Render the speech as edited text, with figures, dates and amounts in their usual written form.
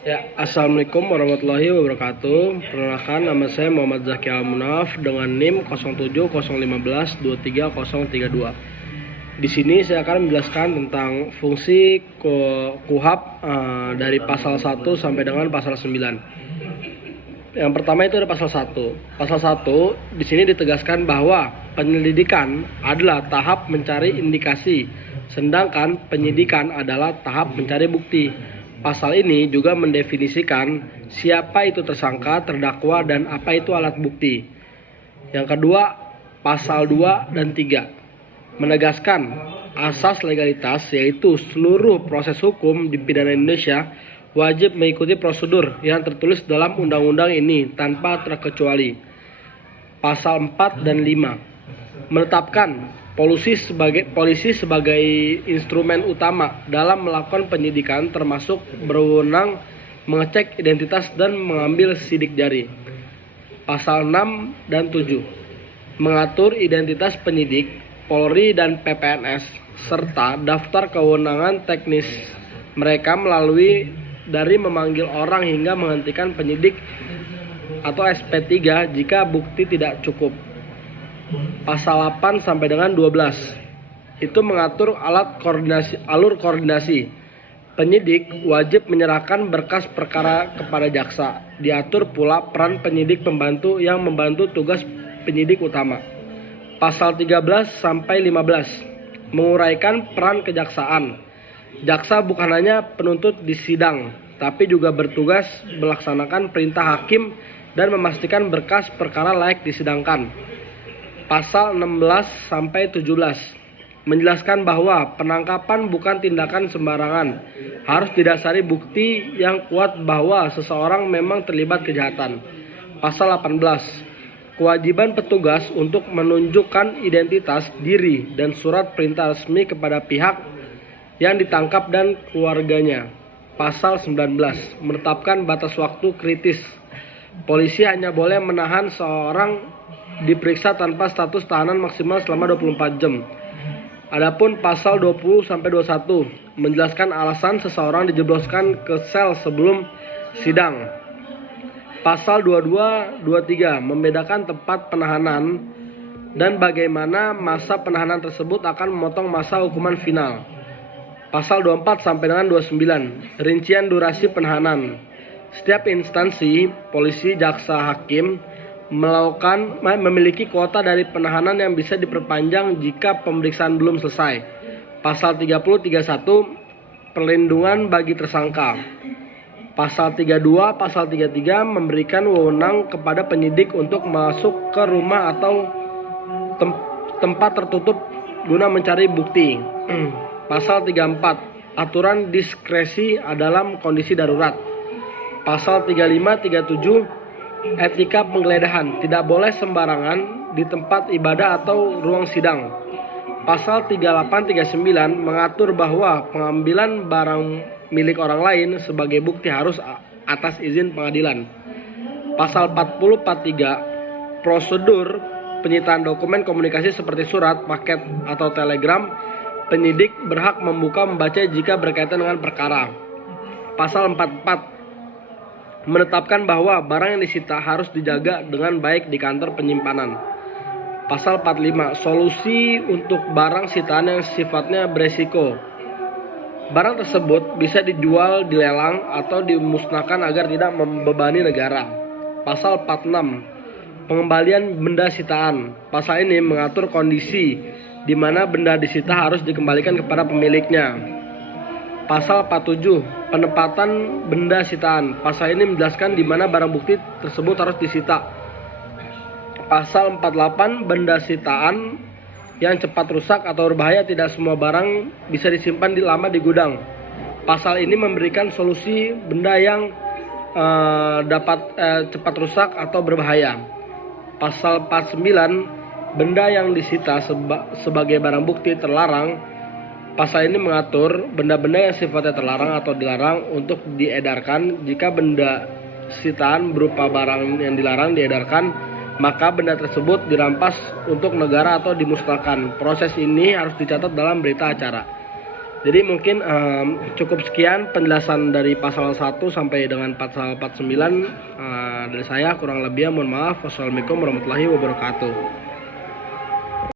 Ya, Assalamualaikum warahmatullahi wabarakatuh. Perkenalkan, nama saya Muhammad Zaki Almunaf dengan NIM 0701523032. Di sini saya akan menjelaskan tentang fungsi KUHP dari pasal 1 sampai dengan pasal 9. Yang pertama itu ada pasal 1. Pasal 1 di sini ditegaskan bahwa penyelidikan adalah tahap mencari indikasi, sedangkan penyidikan adalah tahap mencari bukti. Pasal ini juga mendefinisikan siapa itu tersangka, terdakwa, dan apa itu alat bukti. Yang kedua, pasal 2 dan 3 menegaskan asas legalitas, yaitu seluruh proses hukum di pidana Indonesia wajib mengikuti prosedur yang tertulis dalam undang-undang ini tanpa terkecuali. Pasal 4 dan 5 menetapkan polisi sebagai instrumen utama dalam melakukan penyidikan, termasuk berwenang mengecek identitas dan mengambil sidik jari. Pasal 6 dan 7 mengatur identitas penyidik, Polri dan PPNS, serta daftar kewenangan teknis mereka melalui dari memanggil orang hingga menghentikan penyidik atau SP3 jika bukti tidak cukup. Pasal 8 sampai dengan 12 itu mengatur alur koordinasi. Penyidik wajib menyerahkan berkas perkara kepada jaksa. Diatur pula peran penyidik pembantu yang membantu tugas penyidik utama. Pasal 13 sampai 15 menguraikan peran kejaksaan. Jaksa bukan hanya penuntut di sidang, tapi juga bertugas melaksanakan perintah hakim dan memastikan berkas perkara layak disidangkan. Pasal 16 sampai 17 menjelaskan bahwa penangkapan bukan tindakan sembarangan, harus didasari bukti yang kuat bahwa seseorang memang terlibat kejahatan. Pasal 18 kewajiban petugas untuk menunjukkan identitas diri dan surat perintah resmi kepada pihak yang ditangkap dan keluarganya. Pasal 19 menetapkan batas waktu kritis. Polisi hanya boleh menahan seorang diperiksa tanpa status tahanan maksimal selama 24 jam. Adapun pasal 20 sampai 21 menjelaskan alasan seseorang dijebloskan ke sel sebelum sidang. Pasal 22 23 membedakan tempat penahanan dan bagaimana masa penahanan tersebut akan memotong masa hukuman final. Pasal 24 sampai dengan 29 rincian durasi penahanan. Setiap instansi, polisi, jaksa, hakim memiliki kuota dari penahanan yang bisa diperpanjang jika pemeriksaan belum selesai. Pasal 30-31 perlindungan bagi tersangka. Pasal 32, pasal 33 memberikan wewenang kepada penyidik untuk masuk ke rumah atau tempat tertutup guna mencari bukti. Pasal 34 aturan diskresi dalam kondisi darurat. Pasal 35-37 etika penggeledahan, tidak boleh sembarangan di tempat ibadah atau ruang sidang. Pasal 38-39 mengatur bahwa pengambilan barang milik orang lain sebagai bukti harus atas izin pengadilan. Pasal 40-43 prosedur penyitaan dokumen komunikasi seperti surat, paket, atau telegram. Penyidik berhak membaca jika berkaitan dengan perkara. Pasal 44 menetapkan bahwa barang yang disita harus dijaga dengan baik di kantor penyimpanan. Pasal 45 solusi untuk barang sitaan yang sifatnya beresiko. Barang tersebut bisa dijual, dilelang, atau dimusnahkan agar tidak membebani negara. Pasal 46 pengembalian benda sitaan. Pasal ini mengatur kondisi di mana benda disita harus dikembalikan kepada pemiliknya. Pasal 47 penempatan benda sitaan. Pasal ini menjelaskan di mana barang bukti tersebut harus disita. Pasal 48 benda sitaan yang cepat rusak atau berbahaya. Tidak semua barang bisa disimpan lama di gudang. Pasal ini memberikan solusi benda yang dapat cepat rusak atau berbahaya. Pasal 49 benda yang disita sebagai barang bukti terlarang. Pasal ini mengatur benda-benda yang sifatnya terlarang atau dilarang untuk diedarkan. Jika benda sitaan berupa barang yang dilarang diedarkan, maka benda tersebut dirampas untuk negara atau dimusnahkan. Proses ini harus dicatat dalam berita acara. Jadi mungkin cukup sekian penjelasan dari pasal 1 sampai dengan pasal 49 dari saya, kurang lebihnya mohon maaf. Wassalamualaikum warahmatullahi wabarakatuh.